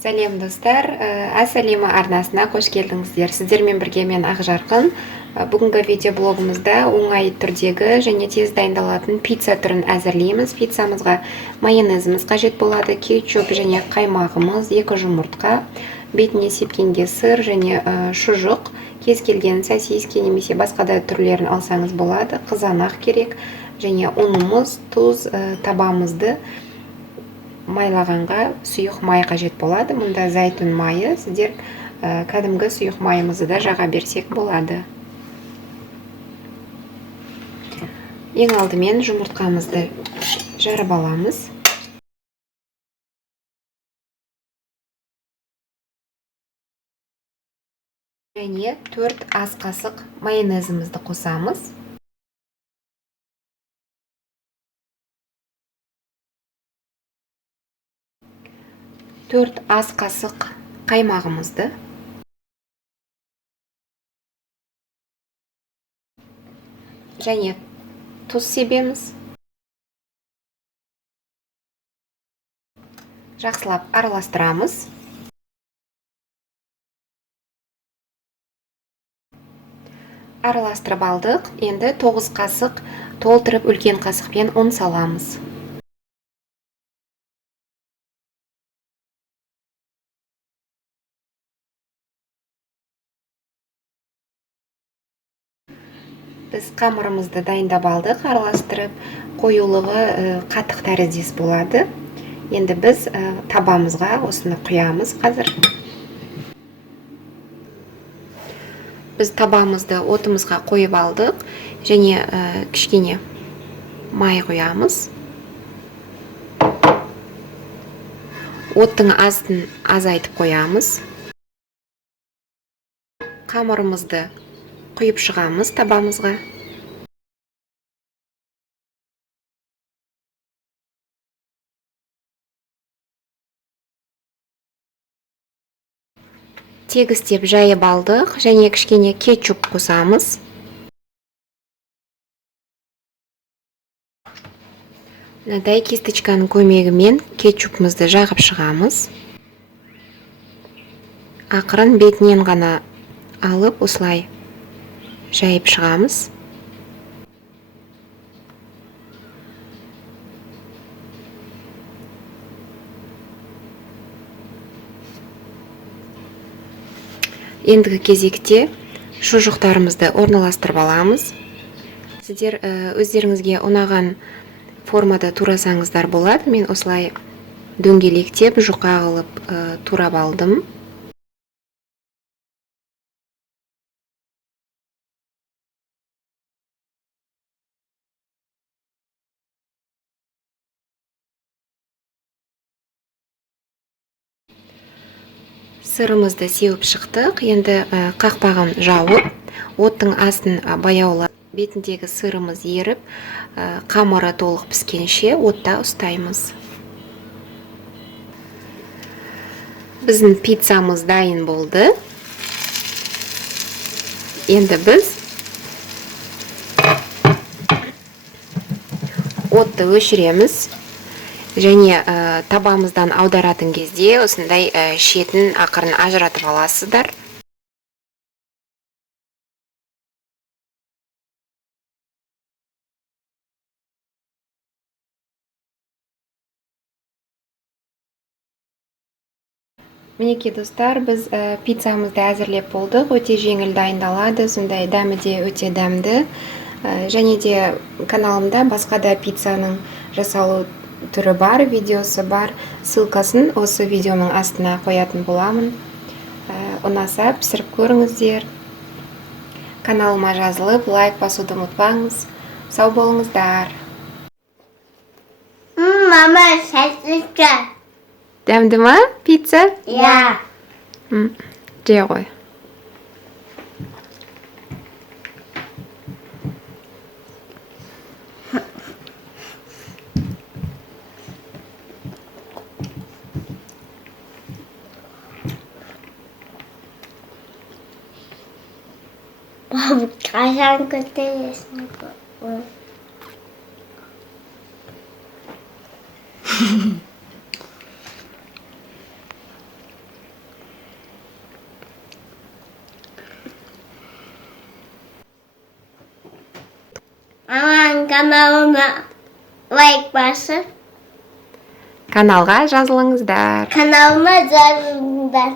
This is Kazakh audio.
Сәлем достар, Әсәлима арнасына қош келдіңіздер. Сіздермен бірге мен Ақжарқын. Бүгінгі видеоблогымызда оңай түрдегі және тез дайындалатын пицца түрін әзірлейміз. Пиццамызға майонезіміз қажет болады, кетчуп және қаймағымыз, 2 жұмыртқа, бетіне сепкенге сыр және шұжық, кез келген сосиски немесе басқа да түрлерін алсаңыз болады. Қызанақ керек және ұнымыз, тұз, табамызды майлағанға сұйық май қажет болады. Мұнда зәйтүн майы, сіздер кәдімгі сұйық майымызды да жаға берсек болады. Ең алдымен жұмыртқамызды жарып аламыз. Және 4 ас қасық майонезімізді қосамыз. Төрт ас қасық қаймағымызды, және тұз себеміз. Жақсылап араластырамыз. Араластырып алдық. Енді 9 қасық толтырып үлкен қасықпен ұн саламыз. Біз қамырымызды дайындап алдық, араластырып, қоюлығы қатық тәріздес болады. Енді біз табамызға осыны құямыз қазір. Біз табамызды отымызға қойып алдық, және кішкене май құямыз. Оттың астын азайтып қоямыз. Қамырымызды құйып шығамыз табамызға. Тегістеп жайып алдық, және кішкене кетчуп қосамыз. Мынадай кисточканың көмегімен кетчупымызды жағып шығамыз. Ақырын бетінен ғана алып, осылай жайып шығамыз. Ендігі кезекте шұжықтарымызды орналастырып аламыз. Сіздер өздеріңізге ұнаған формада турасаңыздар болады. Мен осылай дөңгелектеп, жұқа қылып турап алдым. Сырымызды сеуіп шықтық. Енді қақпағын жауып, оттың астын баяулап, бетіндегі сырымыз еріп, қамыры толық піскенше отта ұстаймыз. Біздің пиццамыз дайын болды. Енді біз отты өшіреміз. Және табамыздан аударатын кезде осындай шетін ақырын ажыратып аласыздар. Мінекей достар, біз пиццамызды әзірлеп болдық. Өте жеңіл дайындалады, сондай дәмі де өте дәмді. Және де каналымда басқа да пиццаның жасалу түрі бар, видеосы бар. Ссылкасын осы видеоның астына қоятын боламын. Ұнаса пісіріп көріңіздер. Каналыма жазылып, лайк басуды ұмытпаңыз. Сау болыңыздар. Мама, сәттілікке. Дәмді ма пицца? Я. Жей ғой. Қашан көтересің? каналына лайк басып, Каналға жазылыңыздар. каналыма жазылыңдар.